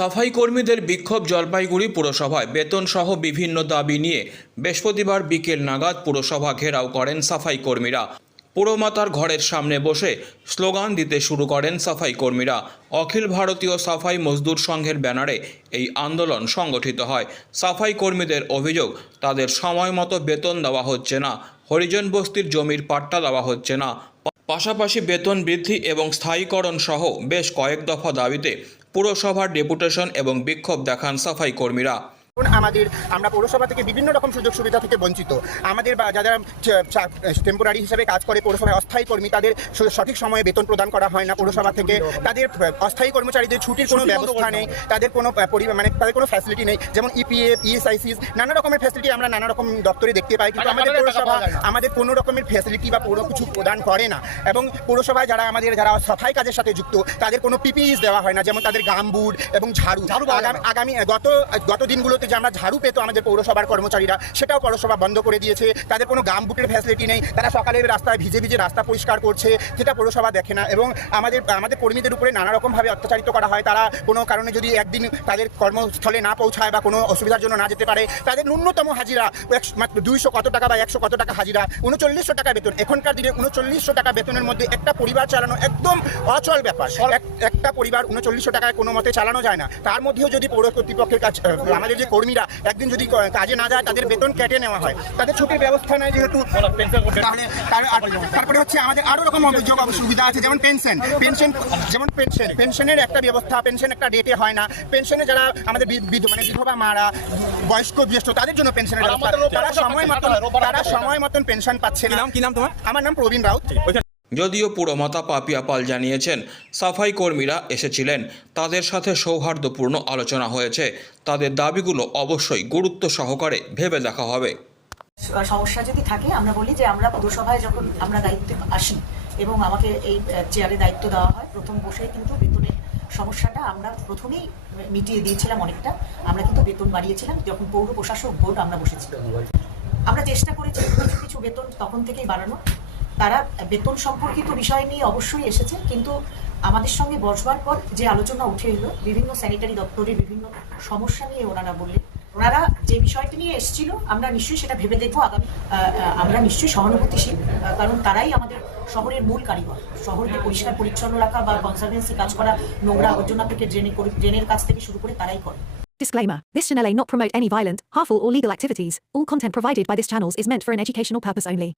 সাফাই কর্মীদের বিক্ষোভ জলপাইগুড়ি পুরসভায়। বেতন সহ বিভিন্ন দাবি নিয়ে বৃহস্পতিবার বিকেল নাগাদ পুরসভা ঘেরাও করেন সাফাই কর্মীরা পুরমাতার ঘরের সামনে বসে স্লোগান দিতে শুরু করেন সাফাই কর্মীরা অখিল ভারতীয় সাফাই মজদুর সংঘের ব্যানারে এই আন্দোলন সংগঠিত হয়। সাফাই কর্মীদের অভিযোগ, তাদের সময় মতো বেতন দেওয়া হচ্ছে না, হরিজন বস্তির জমির পাট্টা দেওয়া হচ্ছে না। পাশাপাশি বেতন বৃদ্ধি এবং স্থায়ীকরণ সহ বেশ কয়েক দফা দাবিতে পুরসভার ডেপুটেশন এবং বিক্ষোভ দেখান সাফাই কর্মীরা। আমাদের আমরা পৌরসভা থেকে বিভিন্ন রকম সুযোগ সুবিধা থেকে বঞ্চিত। আমাদের বা যারা টেম্পোরারি হিসেবে কাজ করে পৌরসভায় অস্থায়ী কর্মী তাদের সঠিক সময়ে বেতন প্রদান করা হয় না পৌরসভা থেকে। তাদের অস্থায়ী কর্মচারীদের ছুটির কোনো ব্যবস্থা নেই। তাদের কোনো মানে তাদের কোনো ফ্যাসিলিটি নেই। যেমন E ইপিএফ ইএসআইসি নানা রকমের ফ্যাসিলিটি আমরা নানা রকম দপ্তরে দেখতে পাই। কিন্তু আমাদের পৌরসভা আমাদের কোনো রকমের ফ্যাসিলিটি বা কোনো কিছু প্রদান করে না। এবং পৌরসভায় যারা আমাদের যারা সাফাই কাজের সাথে যুক্ত তাদের কোনো পিপিইস দেওয়া হয় না। যেমন তাদের গামবুট এবং ঝাড়ু। আগামী আগামী গত গত দিনগুলোতে যে আমরা ঝাড়ু পেতো আমাদের পৌরসভার কর্মচারীরা সেটাও পৌরসভা বন্ধ করে দিয়েছে। তাদের কোনো গামবুটের ফ্যাসিলিটি নেই। তারা সকালে রাস্তায় ভিজে ভিজে রাস্তা পরিষ্কার করছে যেটা পৌরসভা দেখে না। এবং আমাদের আমাদের কর্মীদের উপরে নানা রকমভাবে অত্যাচারিত করা হয়। তারা কোনো কারণে যদি একদিন তাদের কর্মস্থলে না পৌঁছায় বা কোনো অসুবিধার জন্য না যেতে পারে তাদের ন্যূনতম হাজিরা মাত্র দুইশো কত টাকা বা একশো কত টাকা হাজিরা উনচল্লিশশো টাকা বেতন। এখনকার দিনে উনচল্লিশশো টাকা বেতনের মধ্যে একটা পরিবার চালানো একদম অচল ব্যাপার। এক- একটা পরিবার উনচল্লিশশো টাকায় কোনো মতে চালানো যায় না। তার মধ্যেও যদি পৌর কর্তৃপক্ষের কাছে আমাদের যে কর্মীরা একদিন যদি কাজে না যায় তাদের বেতন কেটে নেওয়া হয়। তাদের ছুটির ব্যবস্থা নেই যেহেতু তাহলে তারপরে হচ্ছে আমাদের আরও রকম অভিযোগ সুবিধা আছে যেমন পেনশন। পেনশন যেমন পেনশন। পেনশনের একটা ব্যবস্থা পেনশন একটা ডেটে হয় না। পেনশনে যারা আমাদের মানে বিধবা মারা বয়স্ক জ্যেষ্ঠ তাদের জন্য পেনশনের ব্যবস্থা। তারা সময় মতন তারা সময় মতন পেনশন পাচ্ছে না। নাম কি নাম তোমার? আমার নাম প্রবীণ রাউত। যদিও পুরমাতা পাপিয়া পাল জানিয়েছেন, সাফাই কর্মীরা এসেছিলেন। তাদের সাথে সৌহার্দ্যপূর্ণ আলোচনা হয়েছে। তাদের দাবিগুলো অবশ্যই গুরুত্ব সহকারে ভেবে দেখা হবে। সমস্যা যদি থাকে, আমরা বলি যে আমরা পৌরসভায় যখন আমরা দায়িত্বে আসি এবং আমাকে এই চেয়ারে দায়িত্ব দেওয়া হয়, প্রথম বসে কিন্তু বেতনের সমস্যাটা আমরা প্রথমেই মিটিয়ে দিয়েছিলাম অনেকটা। আমরা কিন্তু বেতন বাড়িয়েছিলাম, যখন পৌর প্রশাসক বোর্ড আমরা বসেছিলাম আমরা চেষ্টা করেছি কিছু কিছু বেতন তখন থেকেই বাড়ানো তারা বেতন সম্পর্কিত বিষয় নিয়ে অবশ্যই এসেছে কিন্তু আমাদের সঙ্গে বসবার পর যে আলোচনা উঠে এলো বিভিন্ন স্যানিটারি দপ্তরের বিভিন্ন সমস্যা নিয়ে ওনারা বললেন ওনারা যে বিষয়টি নিয়ে এসেছিল আমরা নিশ্চয়ই সেটা ভেবে দেখব আগামী আমরা নিশ্চয়ই সহানুভূতিশীল কারণ তারাই আমাদের শহরের মূল কারিগর শহরকে পরিষ্কার পরিচ্ছন্ন রাখা বা কনসার্ভেন্সি কাজ করা নোংরা আবর্জনা থেকে ড্রেনে ড্রেনের কাজ থেকে শুরু করে তারাই করে Disclaimer This channel may not promote any violent, harmful, or legal activities. All content provided by this channel is meant for an educational purpose only.